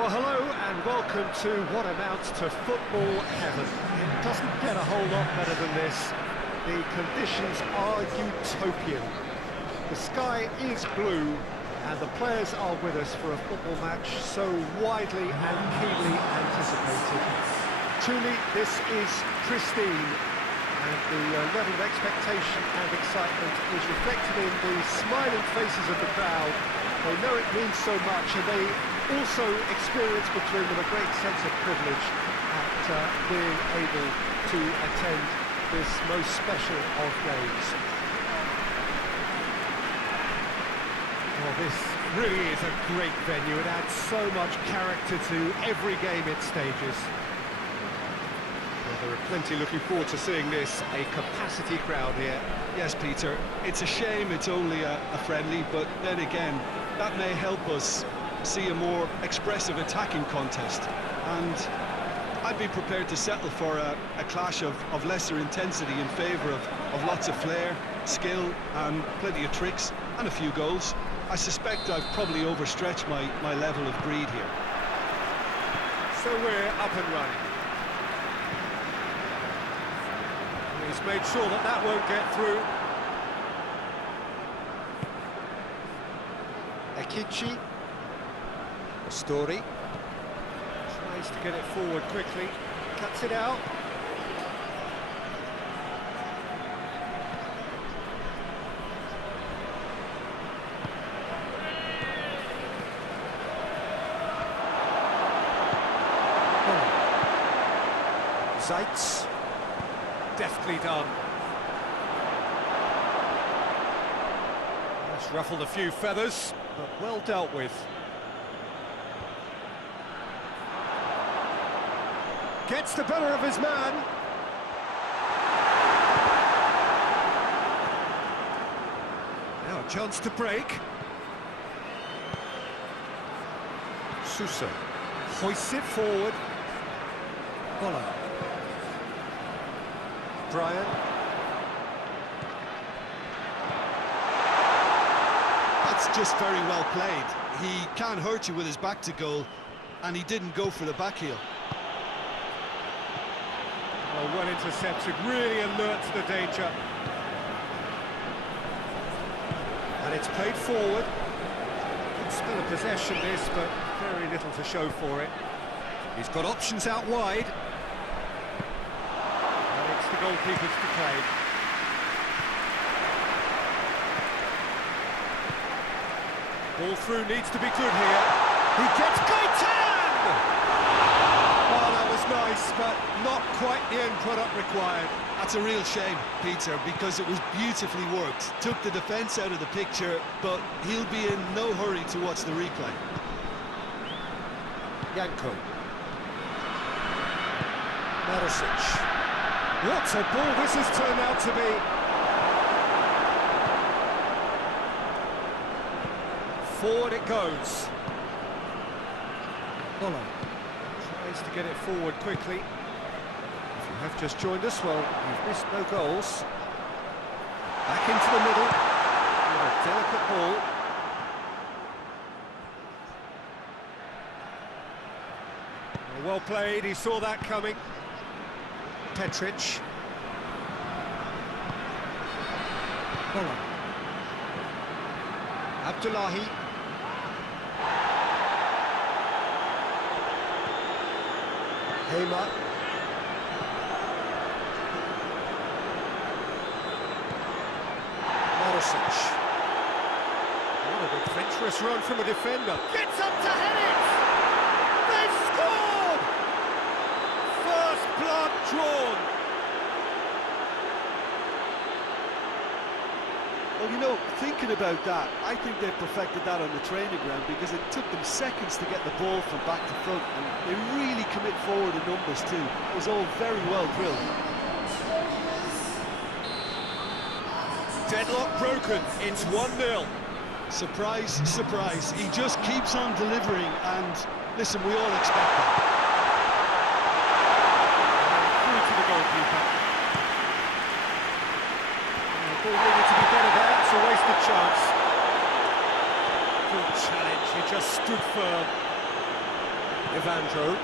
Well, hello and welcome to what amounts to football heaven. It doesn't get a whole lot better than this. The conditions are utopian. The sky is blue and the players are with us for a football match so widely and keenly anticipated. Truly, this is pristine, and the level of expectation and excitement is reflected in the smiling faces of the crowd. They know it means so much, and they also experience between them a great sense of privilege at being able to attend this most special of games. Well, this really is a great venue. It adds so much character to every game it stages. Well, there are plenty looking forward to seeing this, a capacity crowd here. Yes, Peter, it's a shame it's only a friendly, but then again, that may help us see a more expressive attacking contest, and I'd be prepared to settle for a clash of lesser intensity in favour of lots of flair, skill and plenty of tricks and a few goals. I suspect I've probably overstretched my level of greed here. So we're up and running. He's made sure that won't get through. Ekichi. Story. Tries to get it forward quickly. Cuts it out. Zaitz. Deftly done. That's ruffled a few feathers, but well dealt with. Gets the better of his man. Now a chance to break. Sousa hoists it forward. Bola. Brian. That's just very well played. He can't hurt you with his back to goal, and he didn't go for the back heel. Well intercepted, really alert to the danger. And it's played forward. It's still a possession this, but very little to show for it. He's got options out wide. And it's the goalkeeper's to play. Ball through needs to be good here. He gets Gaetan! Oh, that was nice, but not quite the end product required. That's a real shame, Peter, because it was beautifully worked. Took the defence out of the picture, but he'll be in no hurry to watch the replay. Janko. Marosic. What a ball this has turned out to be. Forward it goes. Bola. Tries to get it forward quickly. If you have just joined us, well, you've missed no goals. Back into the middle. With a delicate ball. Well played, he saw that coming. Petric. Bola. Abdullahi. Hema. Marosic. What an adventurous run from a defender. Gets up to head it! They've scored! First blood drawn. Well, you know, thinking about that, I think they've perfected that on the training ground, because it took them seconds to get the ball from back to front, and they really commit forward in numbers too. It was all very well drilled. Deadlock broken, it's 1-0. Surprise, surprise, he just keeps on delivering, and listen, we all expect that. Through to the goalkeeper. The ball needed to be better there, it's a wasted chance. Good challenge, he just stood firm. Evandro.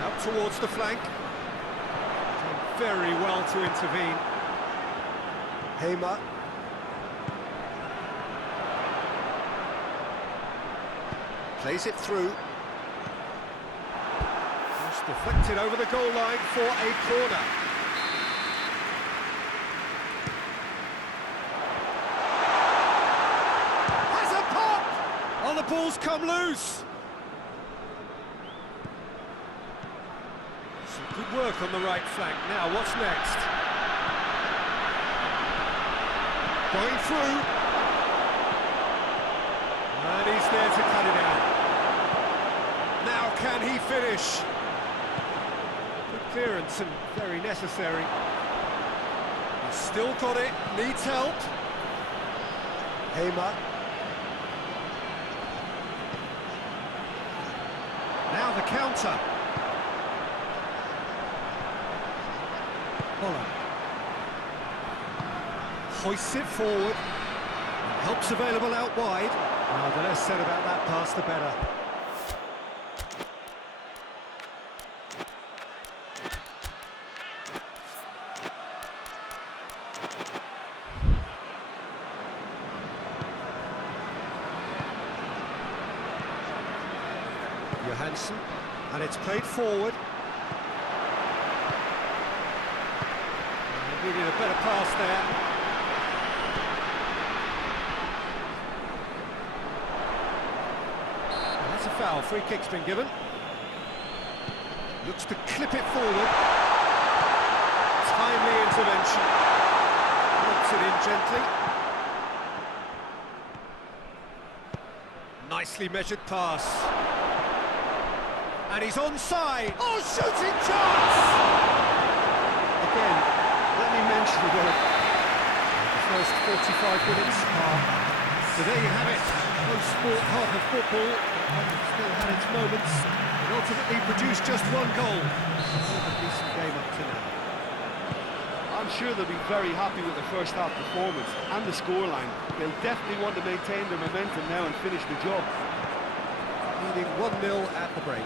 Out towards the flank. Done very well to intervene. Hamer. Plays it through. Just deflected over the goal line for a corner. Has a pop! Oh, the ball's come loose. Some good work on the right flank. Now, what's next? Going through. And he's there to cut it out. Now can he finish? Good clearance and very necessary. He's still got it, needs help. Hamer. Now the counter. Holland. Hoists it forward. Help's available out wide. The less said about that pass, the better. Johansson, and it's played forward. Needed a better pass there. That's a foul. Free kick's been given. Looks to clip it forward. Timely intervention. Looks it in gently. Nicely measured pass. And he's onside. Oh, shooting chance! Again, let me mention that the first 45 minutes are. So there you have it. No sport, half of football. Still had its moments. It ultimately produced just one goal. A decent game up to now. I'm sure they'll be very happy with the first half performance and the scoreline. They'll definitely want to maintain their momentum now and finish the job. Leading 1-0 at the break.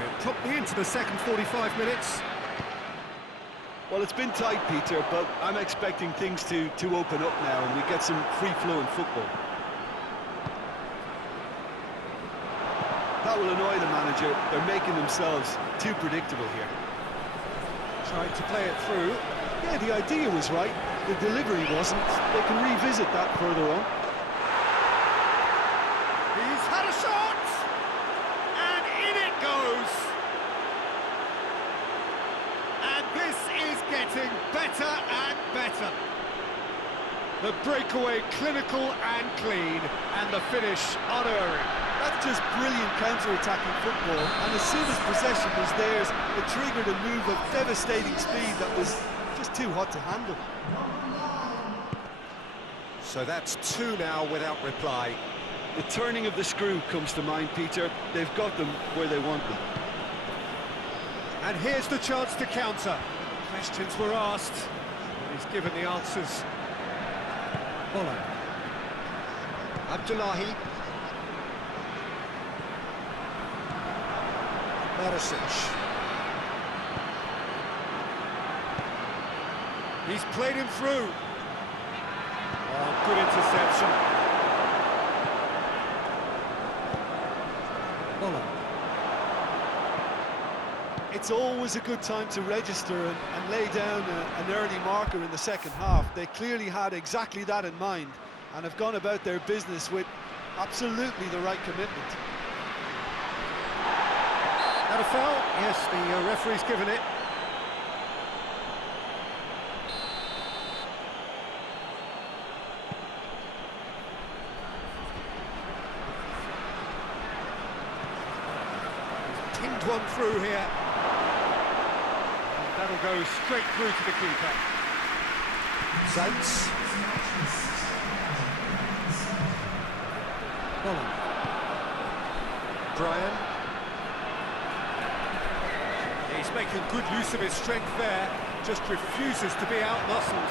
We're promptly into the second 45 minutes. Well, it's been tight, Peter, but I'm expecting things to open up now and we get some free-flowing football. That will annoy the manager. They're making themselves too predictable here. Trying to play it through. Yeah, the idea was right. The delivery wasn't. They can revisit that further on. He's had a shot! And in it goes! And this is getting better and better. The breakaway clinical and clean, and the finish unerring. That's just brilliant counter-attacking football, and as soon as possession was theirs, it triggered a move of devastating speed that was just too hot to handle. So that's two now without reply. The turning of the screw comes to mind, Peter. They've got them where they want them. And here's the chance to counter. Questions were asked, and he's given the answers. Bolo. Abdullahi. Barisic. He's played him through. Oh, good interception. Bolo. It's always a good time to register and lay down an early marker in the second half. They clearly had exactly that in mind and have gone about their business with absolutely the right commitment. That a foul? Yes, the referee's given it. He's pinged one through here. And that'll go straight through to the keeper. Zappers. Holland. Brian. He's making good use of his strength there, just refuses to be out-muscled.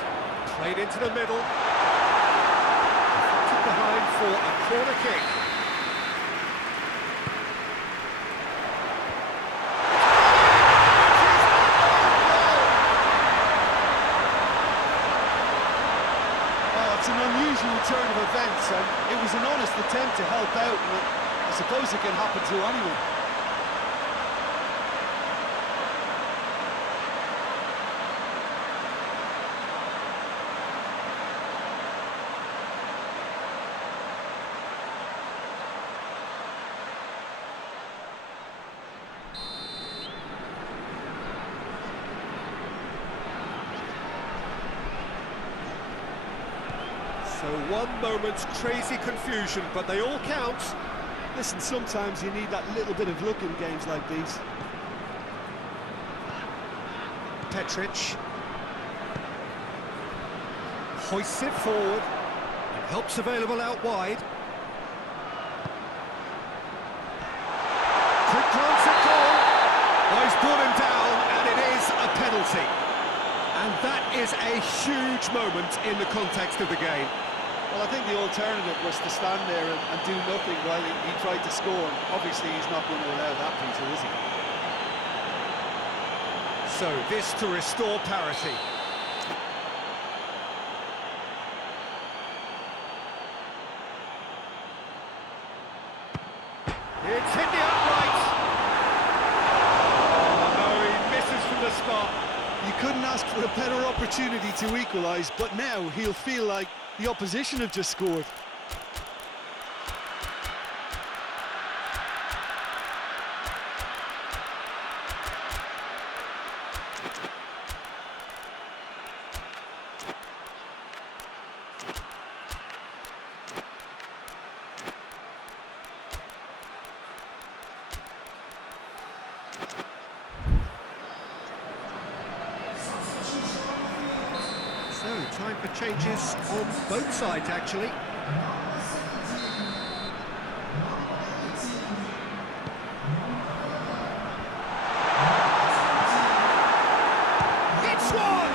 Played into the middle. corner kick. Oh, it's an unusual turn of events, and it was an honest attempt to help out, and I suppose it can happen to anyone. So one moment's crazy confusion, but they all count. Listen, sometimes you need that little bit of luck in games like these. Petric hoists it forward and helps available out wide. Quick glance at goal. Oh, he's brought him down, and it is a penalty. And that is a huge moment in the context of the game. Well, I think the alternative was to stand there and do nothing while he tried to score. And obviously, he's not going to allow that, Peter, is he? So, this to restore parity. It's hit the upright. Oh, no, he misses from the spot. You couldn't ask for a better opportunity to equalise, but now he'll feel like the opposition have just scored. So, time for changes on both sides, actually. It's one!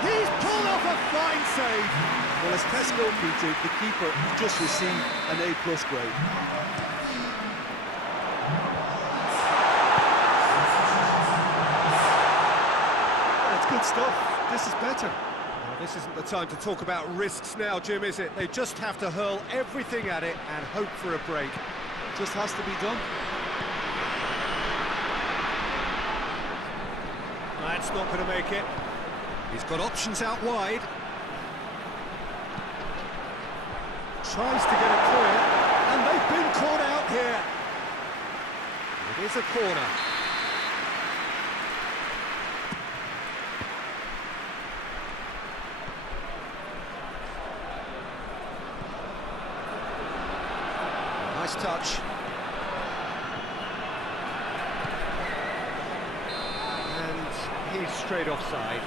He's pulled off a fine save. Well, as Tesco, Peter, the keeper just received an A+ grade. That's good stuff. This is better. Well, this isn't the time to talk about risks now, Jim, is it? They just have to hurl everything at it and hope for a break. Just has to be done. That's not going to make it. He's got options out wide. Tries to get it clear, and they've been caught out here. It is a corner. Nice touch. And he's straight offside.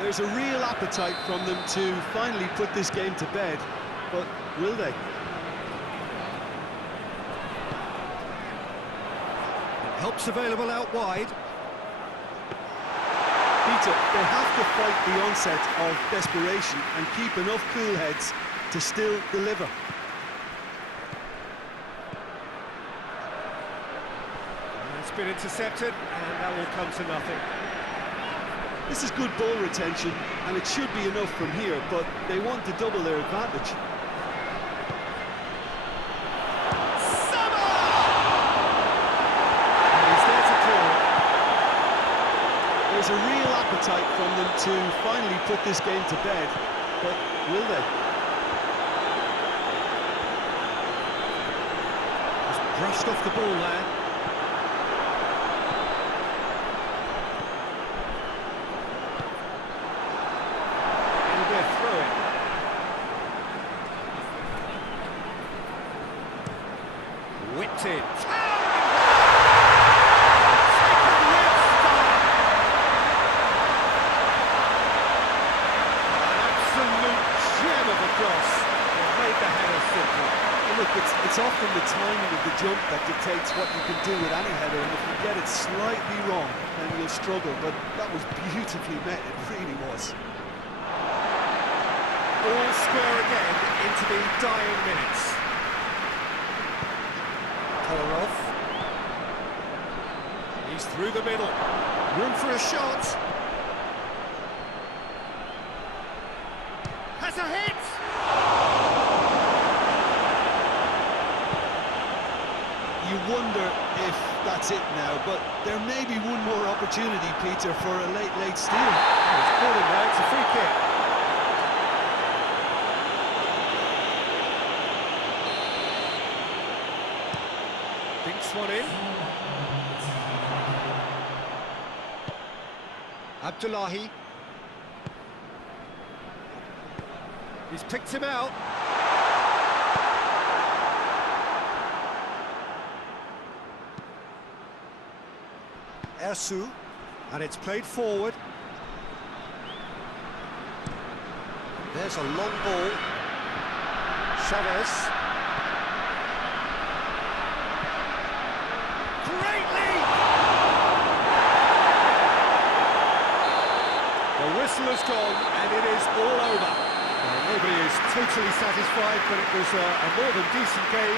There's a real appetite from them to finally put this game to bed, but will they? Helps available out wide. Peter, they have to fight the onset of desperation and keep enough cool heads to still deliver. It's been intercepted, and that will come to nothing. This is good ball retention, and it should be enough from here, but they want to double their advantage. There's a real appetite from them to finally put this game to bed, but will they? Just brushed off the ball there. It'll be a throw-in. Whipped in. Look, it's often the timing of the jump that dictates what you can do with any header, and if you get it slightly wrong, then you'll struggle, but that was beautifully met, it really was. All square again. into the dying minutes. Kolarov. He's through the middle. Room for a shot. Has a hit! You wonder if that's it now, but there may be one more opportunity, Peter, for a late steal. He's caught him there, it's a free kick. Dinks one in. Abdullahi. He's picked him out. Ersu, and it's played forward. There's a long ball. Chavez. Great lead! The whistle has gone, and it is all over. Well, nobody is totally satisfied, but it was a more than decent game.